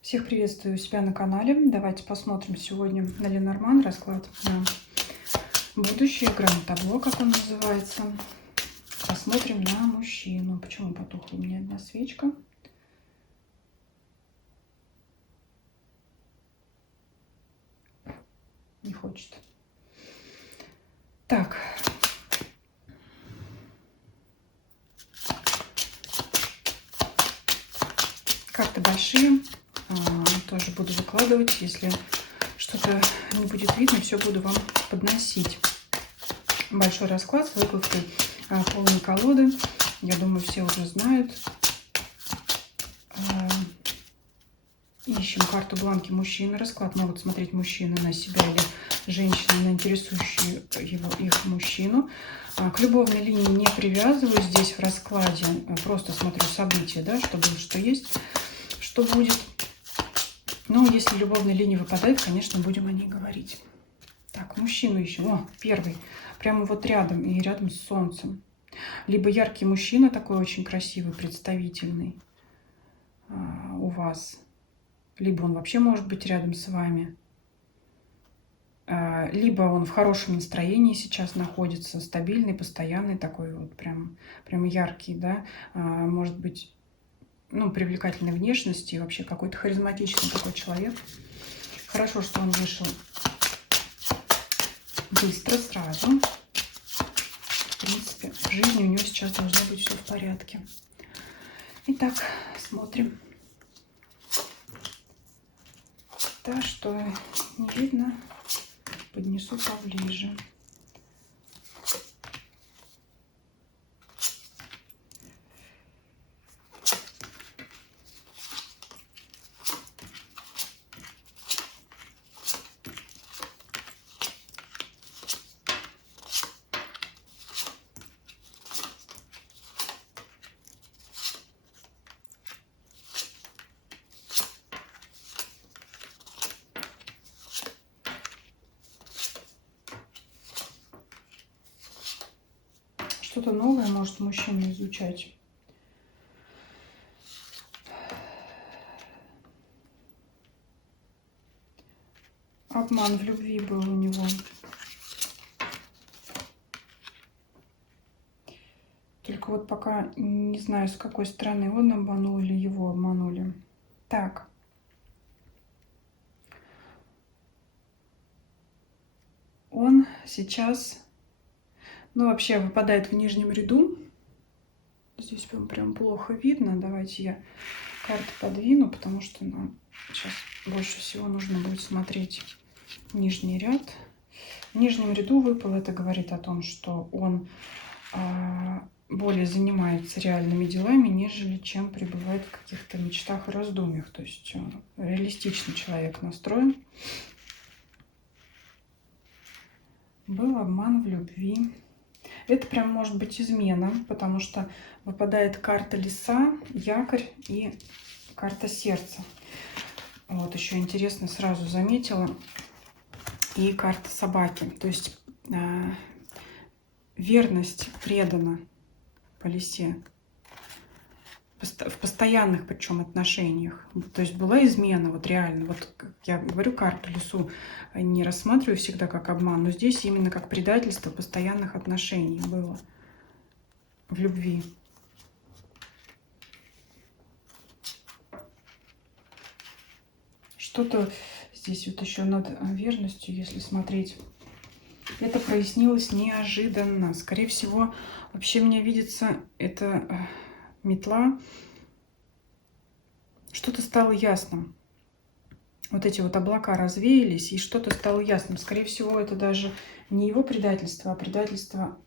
Всех приветствую у себя на канале. Давайте посмотрим сегодня на Ленорман расклад на будущее, гранд-табло, как он называется. Посмотрим на мужчину. Почему потухла у меня одна свечка? Не хочет. Так. Карты большие. Тоже буду выкладывать. Если что-то не будет видно, все буду вам подносить. Большой расклад с выкладкой полной колоды. Я думаю, все уже знают. Ищем карту бланки мужчины. Расклад могут смотреть мужчины на себя или женщины на интересующую их мужчину. К любовной линии не привязываюсь здесь в раскладе. Просто смотрю события, да, что было, что есть, что будет. Но если любовная линия выпадает, конечно, будем о ней говорить. Так, мужчину ищем. О, первый. Прямо вот рядом и рядом с солнцем. Либо яркий мужчина, такой очень красивый, представительный у вас. Либо он вообще может быть рядом с вами. Либо он в хорошем настроении сейчас находится, стабильный, постоянный, такой вот прям яркий, да. Может быть, ну, привлекательной внешности, вообще какой-то харизматичный такой человек. Хорошо, что он вышел быстро, сразу. В принципе, в жизни у него сейчас должно быть все в порядке. Итак, смотрим. Да, что не видно, поднесу поближе. Что-то новое может мужчина изучать. Обман в любви был у него. Только вот пока не знаю, с какой стороны он обманул или его обманули. Так. Он сейчас, ну, вообще выпадает в нижнем ряду. Здесь прям плохо видно. Давайте я карты подвину, потому что нам сейчас больше всего нужно будет смотреть нижний ряд. В нижнем ряду выпал. Это говорит о том, что он более занимается реальными делами, нежели чем пребывает в каких-то мечтах и раздумьях. То есть реалистичный человек настроен. Был обман в любви. Это прям может быть измена, потому что выпадает карта лиса, якорь и карта сердца. Вот еще интересно, сразу заметила. И карта собаки. То есть верность предана по лисе. В постоянных причем отношениях. То есть была измена, вот реально. Вот как я говорю, карту лису не рассматриваю всегда как обман, но здесь именно как предательство постоянных отношений было в любви. Что-то здесь вот еще над верностью, если смотреть, это прояснилось неожиданно. Скорее всего, вообще мне видится это метла. Что-то стало ясным. Вот эти вот облака развеялись, и что-то стало ясным. Скорее всего, это даже не его предательство, а предательство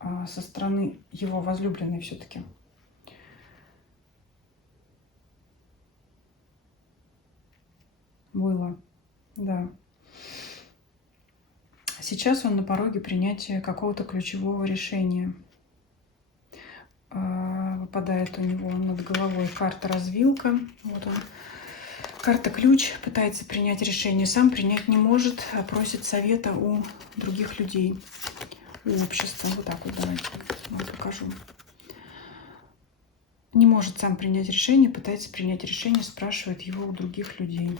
со стороны его возлюбленной все-таки. Было, да. Сейчас он на пороге принятия какого-то ключевого решения. Выпадает у него над головой карта развилка. Вот он. Карта ключ, пытается принять решение. Сам принять не может, а просит совета у других людей, у общества. Вот так вот давайте вам покажу. Не может сам принять решение, пытается принять решение, спрашивает его у других людей.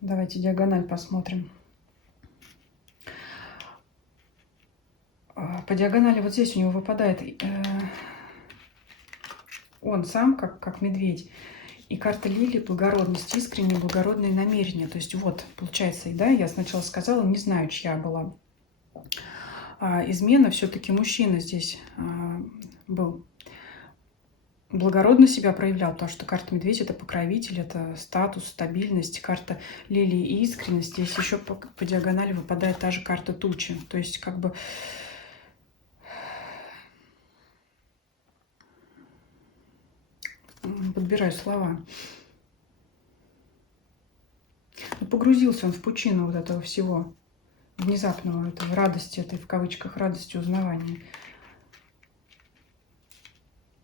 Давайте диагональ посмотрим. По диагонали вот здесь у него выпадает он сам, как медведь. И карта лилии, благородность, искренние благородные намерения. То есть вот, получается, да, я сначала сказала, не знаю, чья была измена. Все-таки мужчина здесь был. Благородно себя проявлял, потому что карта медведь — это покровитель, это статус, стабильность. Карта лилии и искренность. Здесь еще по диагонали выпадает та же карта тучи. То есть как бы... Подбираю слова. Погрузился он в пучину вот этого всего внезапного, этого радости, этой в кавычках радости узнавания.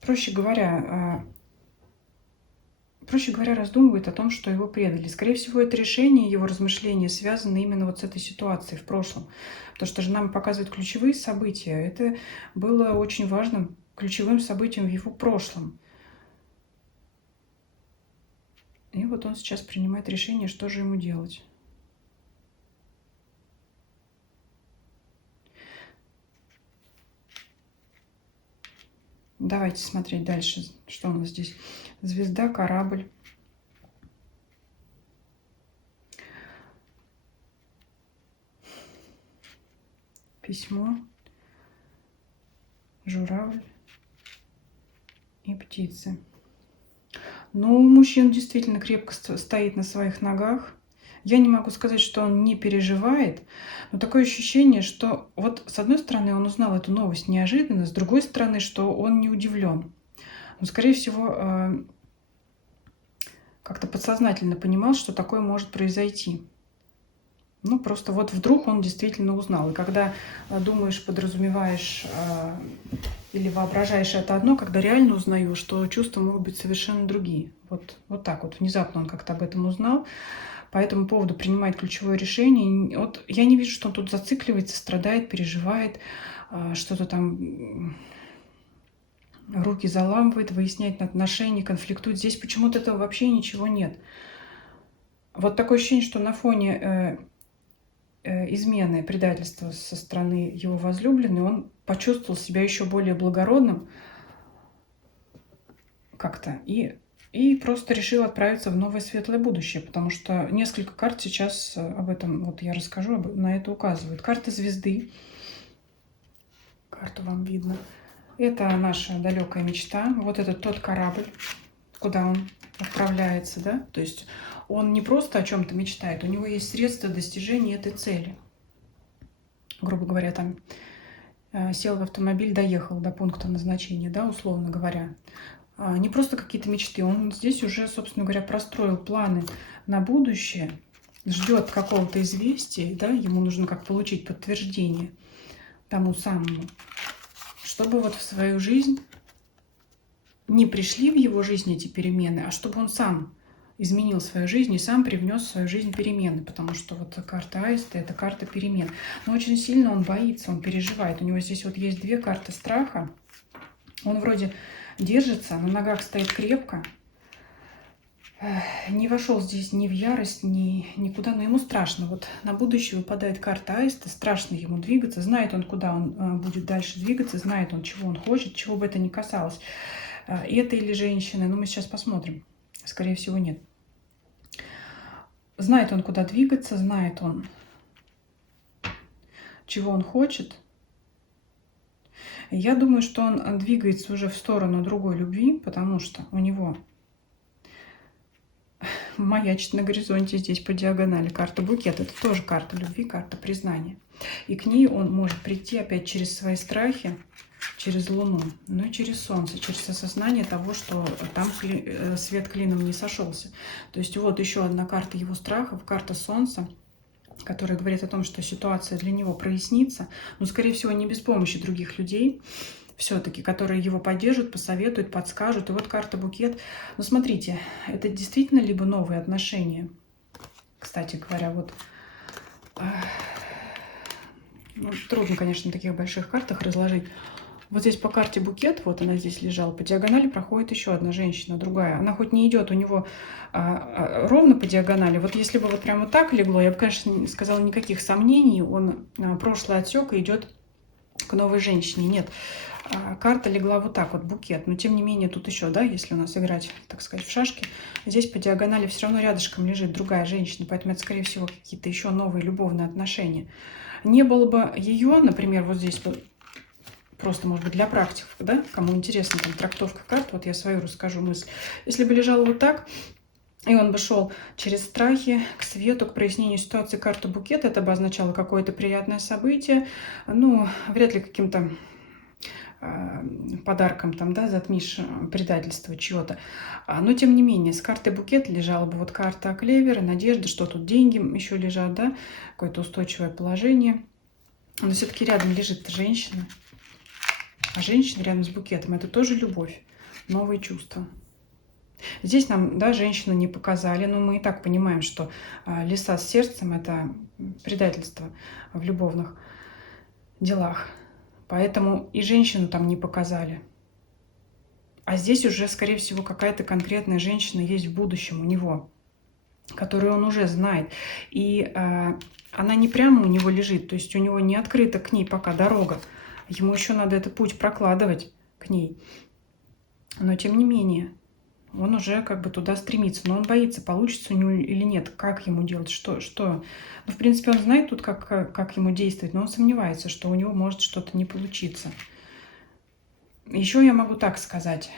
Проще говоря, раздумывает о том, что его предали. Скорее всего, это решение, его размышления связаны именно вот с этой ситуацией в прошлом. Потому что жена нам показывает ключевые события. Это было очень важным ключевым событием в его прошлом. И вот он сейчас принимает решение, что же ему делать. Давайте смотреть дальше, что у нас здесь. Звезда, корабль. Письмо, журавль и птицы. Ну, мужчина действительно крепко стоит на своих ногах. Я не могу сказать, что он не переживает, но такое ощущение, что вот с одной стороны он узнал эту новость неожиданно, с другой стороны, что он не удивлен. Но, скорее всего, как-то подсознательно понимал, что такое может произойти. Ну, просто вот вдруг он действительно узнал. И когда думаешь, подразумеваешь или воображаешь это одно, когда реально узнаешь, что чувства могут быть совершенно другие. Вот так вот. Внезапно он как-то об этом узнал. По этому поводу принимает ключевое решение. Вот я не вижу, что он тут зацикливается, страдает, переживает, что-то там руки заламывает, выясняет отношения, конфликтует. Здесь почему-то этого вообще ничего нет. Вот такое ощущение, что на фоне измены, предательства со стороны его возлюбленной, он почувствовал себя еще более благородным как-то и просто решил отправиться в новое светлое будущее, потому что несколько карт сейчас об этом, вот я расскажу, на это указывают. Карта звезды, карту вам видно, это наша далекая мечта, вот это тот корабль, куда он отправляется, да, то есть он не просто о чем-то мечтает, у него есть средства достижения этой цели. Грубо говоря, там сел в автомобиль, доехал до пункта назначения, да, условно говоря. Не просто какие-то мечты, он здесь уже, собственно говоря, простроил планы на будущее, ждет какого-то известия, да, ему нужно как получить подтверждение тому самому, чтобы вот в свою жизнь не пришли в его жизнь эти перемены, а чтобы он сам изменил свою жизнь и сам привнес в свою жизнь перемены, потому что вот карта Аиста — это карта перемен. Но очень сильно он боится, он переживает. У него здесь вот есть две карты страха. Он вроде держится, на ногах стоит крепко, не вошел здесь ни в ярость, никуда, но ему страшно. Вот на будущее выпадает карта Аиста, страшно ему двигаться, знает он, куда он будет дальше двигаться, знает он, чего он хочет, чего бы это ни касалось. Это или женщины, но мы сейчас посмотрим. Скорее всего, нет. Знает он, куда двигаться, знает он, чего он хочет. Я думаю, что он двигается уже в сторону другой любви, потому что у него маячит на горизонте здесь по диагонали карта букет. Это тоже карта любви, карта признания. И к ней он может прийти опять через свои страхи, через Луну, но и через Солнце, через осознание того, что там свет клином не сошелся. То есть вот еще одна карта его страхов, карта Солнца, которая говорит о том, что ситуация для него прояснится, но, скорее всего, не без помощи других людей, все-таки, которые его поддержат, посоветуют, подскажут. И вот карта букет. Но смотрите, это действительно либо новые отношения, кстати говоря, вот ну, трудно, конечно, на таких больших картах разложить. Вот здесь по карте букет, вот она здесь лежала, по диагонали проходит еще одна женщина, другая. Она хоть не идет у него ровно по диагонали, вот если бы вот прямо так легло, я бы, конечно, сказала, никаких сомнений, он прошлый отсек и идет к новой женщине. Нет, карта легла вот так вот, букет, но тем не менее тут еще, да, если у нас играть, так сказать, в шашки, здесь по диагонали все равно рядышком лежит другая женщина, поэтому это, скорее всего, какие-то еще новые любовные отношения. Не было бы ее, например, вот здесь вот, просто, может быть, для практиков, да, кому интересна там трактовка карт, вот я свою расскажу мысль. Если бы лежала вот так, и он бы шел через страхи к свету, к прояснению ситуации, карта букета, это бы означало какое-то приятное событие, ну, вряд ли каким-то подарком, там, да, затмишь предательство чьего-то. Но, тем не менее, с картой букет лежала бы вот карта клевера, надежда, что тут деньги еще лежат, да, какое-то устойчивое положение. Но все-таки рядом лежит женщина. А женщина рядом с букетом — это тоже любовь, новые чувства. Здесь нам, да, женщину не показали, но мы и так понимаем, что лиса с сердцем — это предательство в любовных делах. Поэтому и женщину там не показали. А здесь уже, скорее всего, какая-то конкретная женщина есть в будущем у него, которую он уже знает. И она не прямо у него лежит, то есть у него не открыта к ней пока дорога. Ему еще надо этот путь прокладывать к ней. Но тем не менее, он уже как бы туда стремится. Но он боится, получится у него или нет, как ему делать, что. Ну, в принципе, он знает тут, как ему действовать, но он сомневается, что у него может что-то не получиться. Еще я могу так сказать.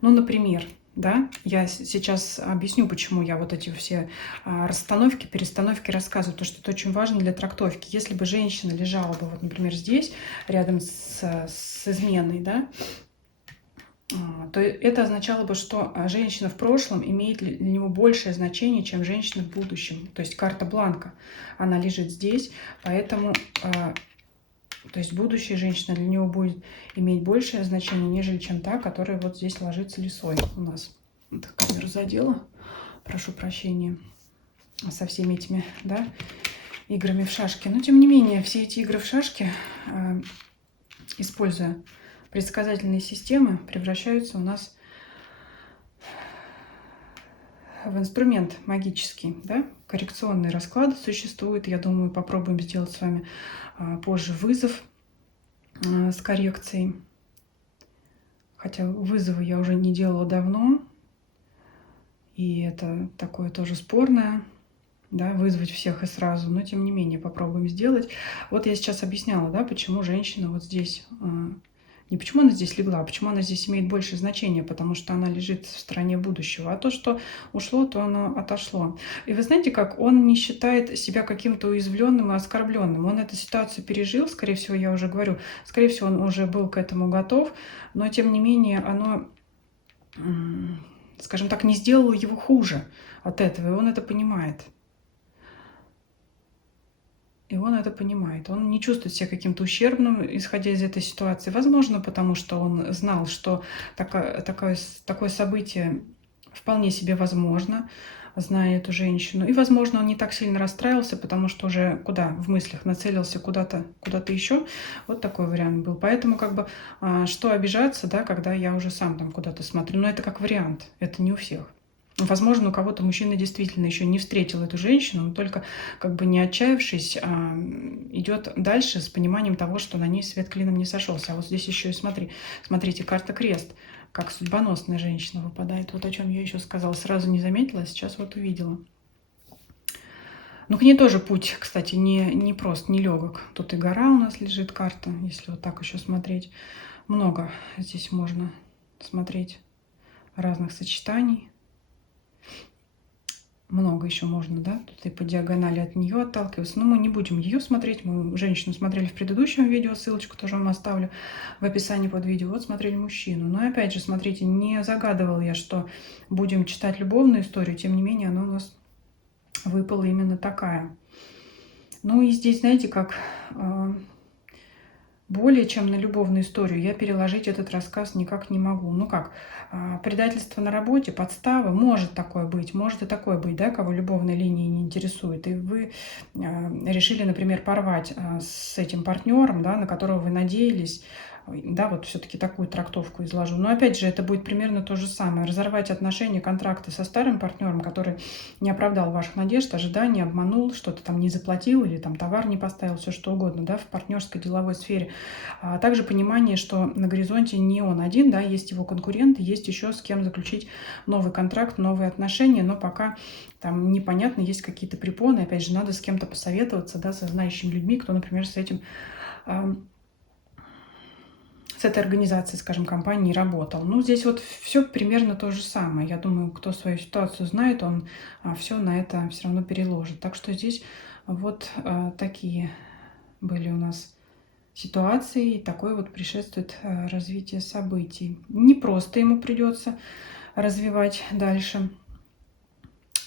Ну, например, да, я сейчас объясню, почему я вот эти все расстановки, перестановки рассказываю, потому что это очень важно для трактовки. Если бы женщина лежала бы, вот, например, здесь, рядом с изменой, да, то это означало бы, что женщина в прошлом имеет для него большее значение, чем женщина в будущем. То есть карта бланка, она лежит здесь, поэтому, то есть будущая женщина для него будет иметь большее значение, нежели чем та, которая вот здесь ложится лисой у нас. Вот камеру задела, прошу прощения, со всеми этими, да, играми в шашки. Но тем не менее, все эти игры в шашки, используя предсказательные системы, превращаются у нас в инструмент магический, да? Коррекционные расклады существуют. Я думаю, попробуем сделать с вами позже вызов с коррекцией. Хотя вызовы я уже не делала давно. И это такое тоже спорное, да, вызвать всех и сразу. Но тем не менее попробуем сделать. Вот я сейчас объясняла, да, почему женщина вот здесь... Не почему она здесь легла, а почему она здесь имеет большее значение, потому что она лежит в стране будущего. А то, что ушло, то оно отошло. И вы знаете как? Он не считает себя каким-то уязвленным и оскорбленным. Он эту ситуацию пережил, скорее всего, я уже говорю, скорее всего, он уже был к этому готов, но тем не менее оно, скажем так, не сделало его хуже от этого, и он это понимает. И он это понимает. Он не чувствует себя каким-то ущербным, исходя из этой ситуации. Возможно, потому что он знал, что такое событие вполне себе возможно, зная эту женщину. И, возможно, он не так сильно расстраивался, потому что уже в мыслях нацелился куда-то еще. Вот такой вариант был. Поэтому как бы что обижаться, да, когда я уже сам там куда-то смотрю. Но это как вариант, это не у всех. Возможно, у кого-то мужчина действительно еще не встретил эту женщину, но только как бы не отчаявшись, идет дальше с пониманием того, что на ней свет клином не сошелся. А вот здесь еще и смотрите, карта крест, как судьбоносная женщина выпадает. Вот о чем я еще сказала, сразу не заметила, а сейчас вот увидела. Но к ней тоже путь, кстати, не прост, не легок. Тут и гора у нас лежит, карта, если вот так еще смотреть. Много здесь можно смотреть разных сочетаний. Много еще можно, да, тут и по диагонали от нее отталкиваться. Но мы не будем ее смотреть. Мы женщину смотрели в предыдущем видео, ссылочку тоже вам оставлю в описании под видео. Вот смотрели мужчину. Но опять же, смотрите, не загадывала я, что будем читать любовную историю. Тем не менее, она у нас выпала именно такая. Ну и здесь, знаете, как более чем на любовную историю я переложить этот рассказ никак не могу. Ну как, предательство на работе, подстава, может такое быть, может и такое быть, да, кого любовная линия не интересует. И вы решили, например, порвать с этим партнером, да, на которого вы надеялись. Да, вот все-таки такую трактовку изложу. Но опять же, это будет примерно то же самое. Разорвать отношения, контракты со старым партнером, который не оправдал ваших надежд, ожиданий, обманул, что-то там не заплатил или там товар не поставил, все что угодно, да, в партнерской деловой сфере. А также понимание, что на горизонте не он один, да, есть его конкуренты, есть еще с кем заключить новый контракт, новые отношения, но пока там непонятно, есть какие-то препоны, опять же, надо с кем-то посоветоваться, да, со знающими людьми, кто, например, с этой организацией, скажем, компанией работал. Ну, здесь вот все примерно то же самое. Я думаю, кто свою ситуацию знает, он все на это все равно переложит. Так что здесь вот такие были у нас ситуации, и такое вот предшествует развитие событий. Не просто ему придется развивать дальше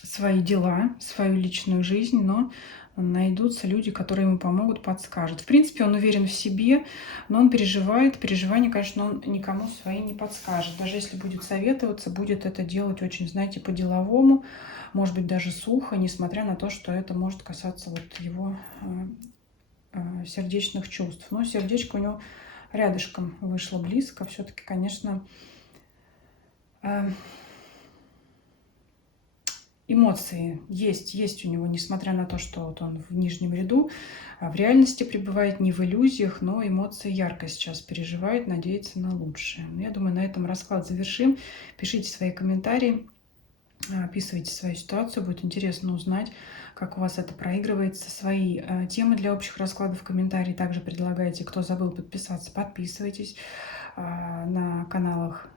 свои дела, свою личную жизнь, но найдутся люди, которые ему помогут, подскажут. В принципе, он уверен в себе, но он переживает. Переживания, конечно, он никому свои не подскажет. Даже если будет советоваться, будет это делать очень, знаете, по-деловому, может быть, даже сухо, несмотря на то, что это может касаться вот его сердечных чувств. Но сердечко у него рядышком вышло близко. Все-таки, конечно, эмоции есть у него, несмотря на то, что вот он в нижнем ряду, в реальности пребывает, не в иллюзиях, но эмоции ярко сейчас переживает, надеется на лучшее. Я думаю, на этом расклад завершим. Пишите свои комментарии, описывайте свою ситуацию, будет интересно узнать, как у вас это проигрывается. Свои темы для общих раскладов в комментарии также предлагайте. Кто забыл подписаться, подписывайтесь на каналах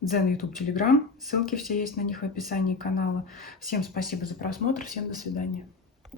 Дзен, Ютуб, Телеграм. Ссылки все есть на них в описании канала. Всем спасибо за просмотр. Всем до свидания.